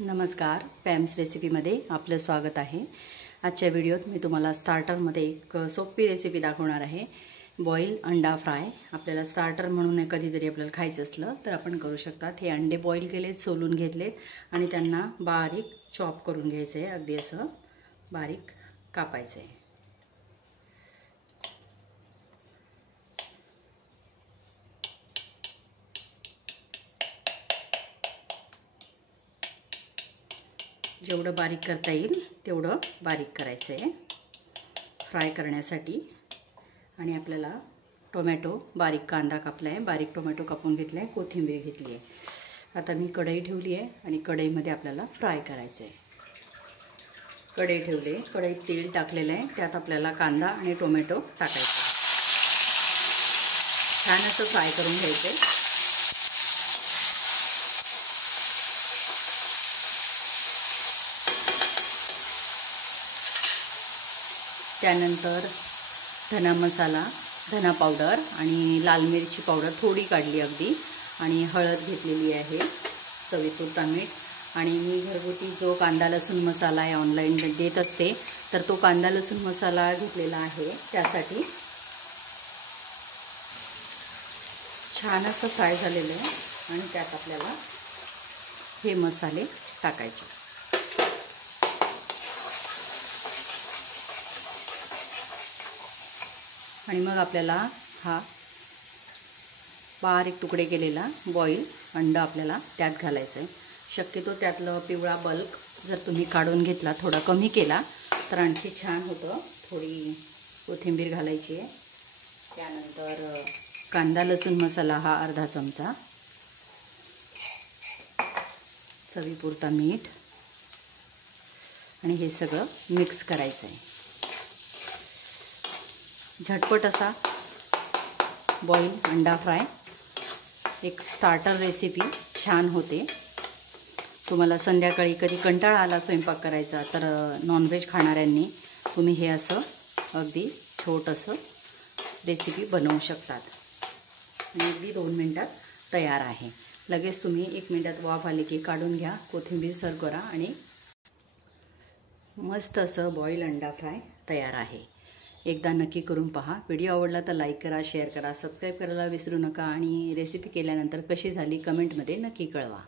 नमस्कार, पॅम्स रेसिपीमध्ये आपलं स्वागत आहे। आजच्या व्हिडिओत मी तुम्हाला स्टार्टरमध्ये एक सोपी रेसिपी दाखवणार आहे। बॉईल अंडा फ्राय। आपल्याला स्टार्टर म्हणून कधीतरी आपल्याला खायचं असलं तर आपण करू शकतात। हे अंडे बॉईल केलेत, सोलून घेतलेत आणि त्यांना बारीक चॉप करून घ्यायचं आहे। अगदी असं बारीक कापायचं आहे। जेवढं बारीक करता येईल तेवढं बारीक करायचं आहे फ्राय करण्यासाठी। आणि आपल्याला टोमॅटो, बारीक कांदा कापला आहे, बारीक टोमॅटो कापून घेतला आहे, कोथिंबीर घेतली आहे। आता मी कढई ठेवली आहे आणि कढईमध्ये आपल्याला फ्राय करायचं आहे। कढई ठेवले, कढईत तेल टाकलेलं आहे, त्यात आपल्याला कांदा आणि टोमॅटो टाकायचे। छान असं फ्राय करून घ्यायचं आहे। त्यानंतर धना मसाला, धना पावडर आणि लाल मिरची पावडर थोडी काढली अगदी, आणि हळद घेतलेली आहे, चवीपुरता मीठ। आणि मी घरगुती जो कांदा लसूण मसाला आहे ऑनलाईन देत असते, तर तो कांदा लसूण मसाला घेतलेला आहे। त्यासाठी छान असं फ्राय झालेलं आहे आणि त्यात आपल्याला हे मसाले टाकायचे। आणि मग आपल्याला हा बारीक तुकडे केलेला बॉईल अंडा आपल्याला त्यात घालायचं आहे। शक्यतो त्यातलं पिवळा बल्क जर तुम्ही काढून घेतला, थोडा कमी केला तर आणखी छान होतं। थोडी कोथिंबीर घालायची आहे। त्यानंतर कांदा लसूण मसाला हा अर्धा चमचा, चवीपुरता मीठ, आणि हे सगळं मिक्स करायचं आहे। झटपट असा बॉईल अंडा फ्राय, एक स्टार्टर रेसिपी छान होते। तुम्हाला संध्याकाळी कधी कंटाळा आला स्वयंपाक करायचा तर नॉनव्हेज खाणाऱ्यांनी तुम्ही हे असं अगदी छोटंसं रेसिपी बनवू शकतात। आणि अगदी 2 मिनिटात तयार आहे। लगेच तुम्ही 1 मिनिटात वाफ आली की काढून घ्या, कोथिंबीर सर्व करा आणि मस्त असं बॉईल अंडा फ्राय तयार आहे। एकदा नक्की करून पहा। व्हिडिओ आवडला तर लाईक करा, शेअर करा, सबस्क्राईब करायला विसरू नका। आणि रेसिपी केल्यानंतर कशी झाली कमेंटमध्ये नक्की कळवा।